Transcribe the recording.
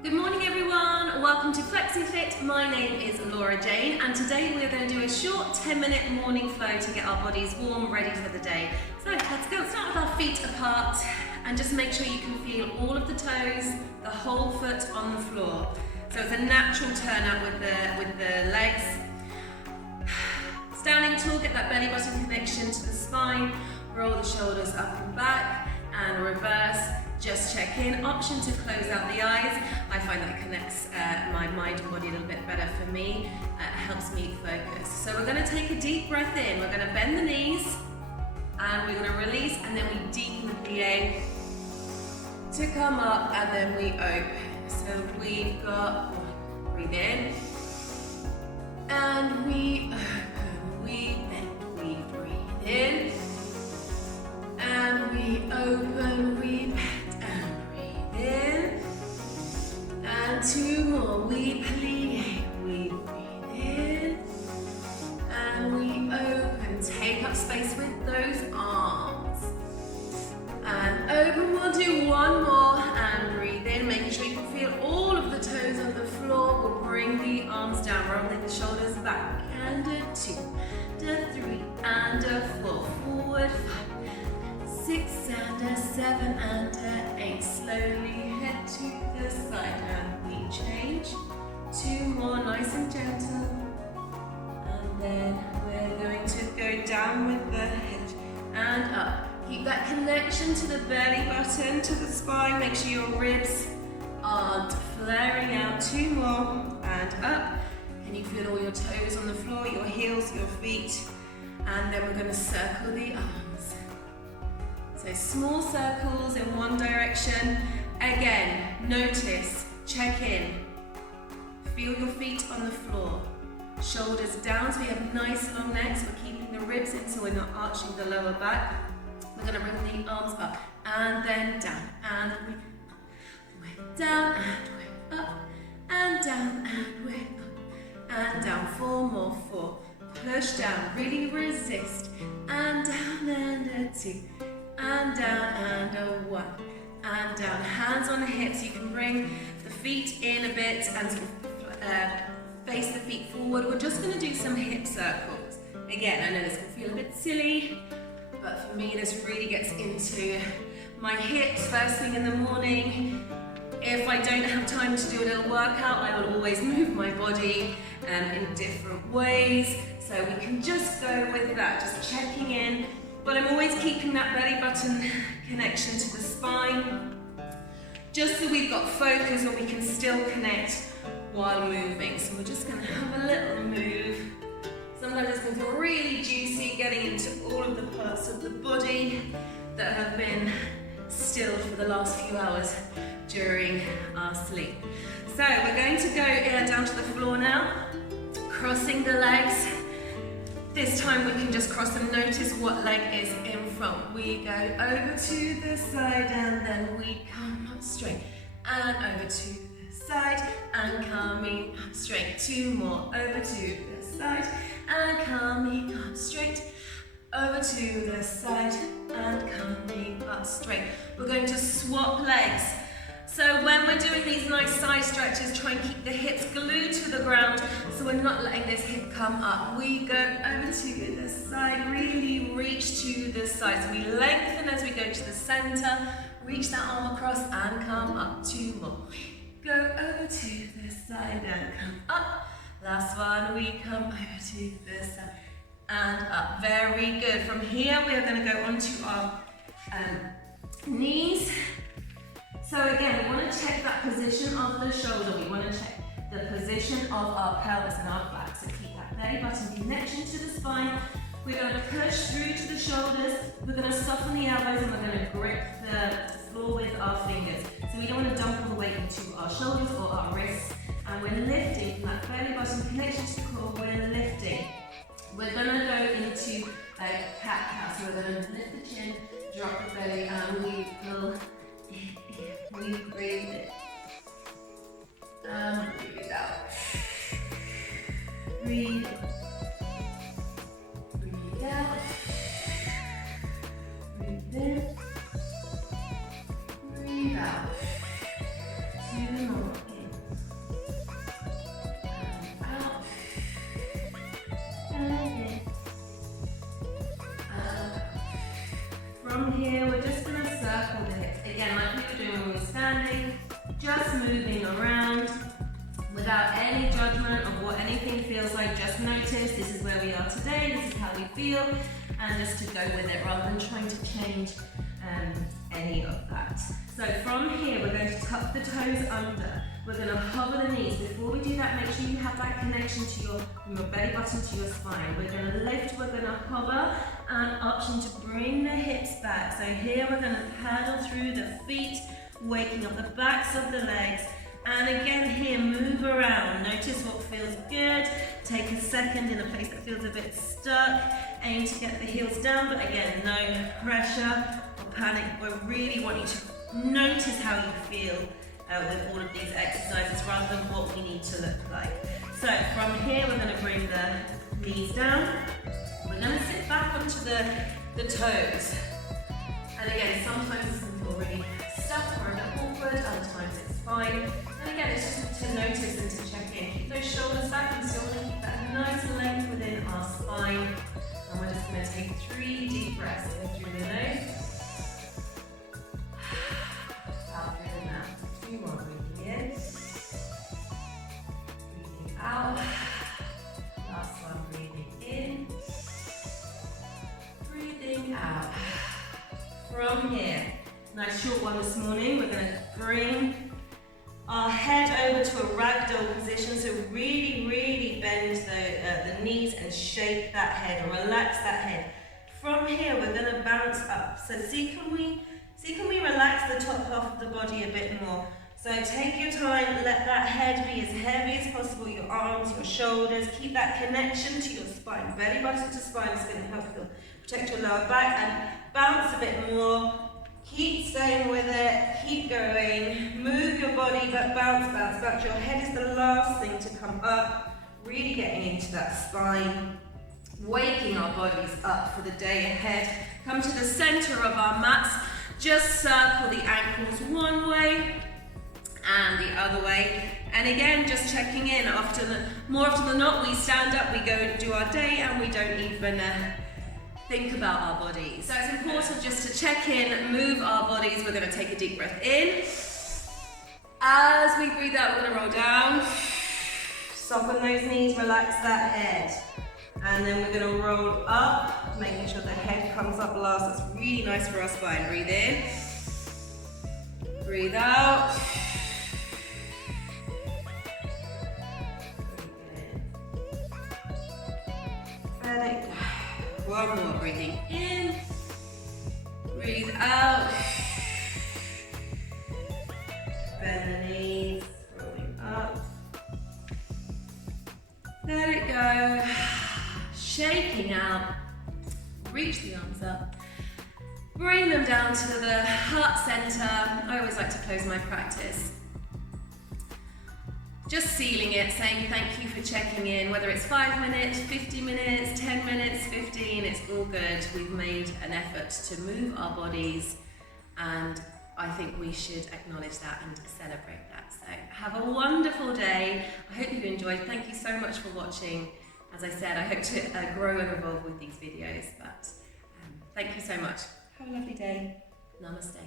Good morning everyone, welcome to FlexiFit. My name is Laura Jane and today we're going to do a short 10-minute morning flow to get our bodies warm, ready for the day. So let's go start with our feet apart and just make sure you can feel all of the toes, the whole foot on the floor. So it's a natural turnout with the legs. Standing tall, get that belly button connection to the spine, roll the shoulders up and back and reverse. Just check in. Option to close out the eyes. I find that connects my mind and body a little bit better for me. It helps me focus. So we're going to take a deep breath in. We're going to bend the knees and we're going to release, and then we deepen the plie to come up, and then we open. So we've got one. Breathe in and we open. We bend. We breathe in and we open. We bend. In and two more. We plie, we breathe in and we open. Take up space with those arms and open. We'll do one more and breathe in, making sure you can feel all of the toes on the floor. We'll bring the arms down, rolling the shoulders back, and a 2, a 3, and a 4. Forward 5, 6, and a 7, and a 8. Slowly head to the side and we change. 2 more, nice and gentle. And then we're going to go down with the head and up. Keep that connection to the belly button, to the spine. Make sure your ribs aren't flaring out. 2 more and up. Can you feel all your toes on the floor, your heels, your feet? And then we're going to circle the arms. So small circles in one direction. Again, notice, check in. Feel your feet on the floor. Shoulders down so we have nice long necks. We're keeping the ribs in so we're not arching the lower back. We're going to bring the arms up and then down. And we're down and we're up and down and we're up and down. 4 more, 4. Push down, really resist. And down and a 2. And down and a 1, and down. Hands on the hips. You can bring the feet in a bit and sort of face the feet forward. We're just going to do some hip circles. Again, I know this can feel a bit silly, but for me this really gets into my hips first thing in the morning. If I don't have time to do a little workout, I will always move my body in different ways. So we can just go with that, just checking in. But I'm always keeping that belly button connection to the spine, just so we've got focus and we can still connect while moving. So we're just going to have a little move. Sometimes it's going to feel really juicy, getting into all of the parts of the body that have been still for the last few hours during our sleep. So we're going to go down to the floor now, crossing the legs. This time we can just cross and notice what leg is in front. We go over to the side and then we come up straight. And over to the side and coming up straight. 2 more, over to the side and coming up straight. Over to the side and coming up straight. We're going to swap legs. So when we're doing these nice side stretches, try and keep the hips glued to the ground so we're not letting this hip come up. We go over to the side, really reach to the side. So we lengthen as we go to the center, reach that arm across and come up. 2 more. Go over to the side and come up. Last one, we come over to the side and up. Very good. From here, we are going to go onto our knees. So again, we want to check that position of the shoulder. We want to check the position of our pelvis and our back. So keep that belly button connection to the spine. We're going to push through to the shoulders. We're going to soften the elbows and we're going to grip the floor with our fingers. So we don't want to dump all the weight into our shoulders or our wrists. And we're lifting from that belly button connection to the core. We're lifting. We're going to go into a cat-cow. So we're going to lift the chin, drop the belly, and we pull. We breathe in and breathe out. Breathe in. Breathe out. Breathe in. Breathe out. 2 more. from here, we're just going to circle the hips. Again, like we were doing when we were standing, just moving around without any judgment of what anything feels like. Just notice this is where we are today, this is how we feel, and just to go with it rather than trying to change any of that. So from here, we're going to tuck the toes under. We're going to hover the knees. Before we do that, make sure you have that connection to from your belly button to your spine. We're going to lift, we're going to hover, and option to bring the hips back. So here we're going to paddle through the feet, waking up the backs of the legs. And again here, move around. Notice what feels good. Take a second in a place that feels a bit stuck. Aim to get the heels down, but again, no pressure or panic. We really want you to notice how you feel with all of these exercises rather than what we need to look like. So from here, we're going to bring the knees down. We're going to sit back onto the toes. And again, sometimes this can feel really stuck or a bit awkward, other times it's fine. And again, it's just to notice and to check in. Keep those shoulders back and still want to keep that nice length within our spine. And we're just going to take 3 deep breaths in through the nose. Out through the mouth. 2 more, breathing in. Breathing out. Last one, breathing in. Breathing out. From here, nice short one this morning. We're going to bring our head over to a ragdoll position. So really bend the knees and shake that head or relax that head. From here, we're going to bounce up. So see can we relax the top half of the body a bit more? So take your time, let that head be as heavy as possible, your arms, your shoulders, keep that connection to your spine. Belly button to spine is going to help you protect your lower back, and bounce a bit more. Keep staying with it, keep going, move your body, but bounce. Your head is the last thing to come up, really getting into that spine, waking our bodies up for the day ahead. Come to the center of our mats, just circle the ankles one way and the other way. And again, just checking in, more often than not, we stand up, we go and do our day, and we don't even think about our bodies. So it's important just to check in, move our bodies. We're going to take a deep breath in. As we breathe out, we're going to roll down. Soften those knees, relax that head. And then we're going to roll up, making sure the head comes up last. That's really nice for our spine. Breathe in. Breathe out. Let it go. One more, breathing in, breathe out, bend the knees, rolling up, let it go, shaking out, reach the arms up, bring them down to the heart center. I always like to close my practice just sealing it, saying thank you for checking in, whether it's 5 minutes, 50 minutes, 10 minutes, 15, it's all good. We've made an effort to move our bodies, and I think we should acknowledge that and celebrate that. So have a wonderful day. I hope you've enjoyed. Thank you so much for watching. As I said, I hope to grow and evolve with these videos, but thank you so much. Have a lovely day. Namaste.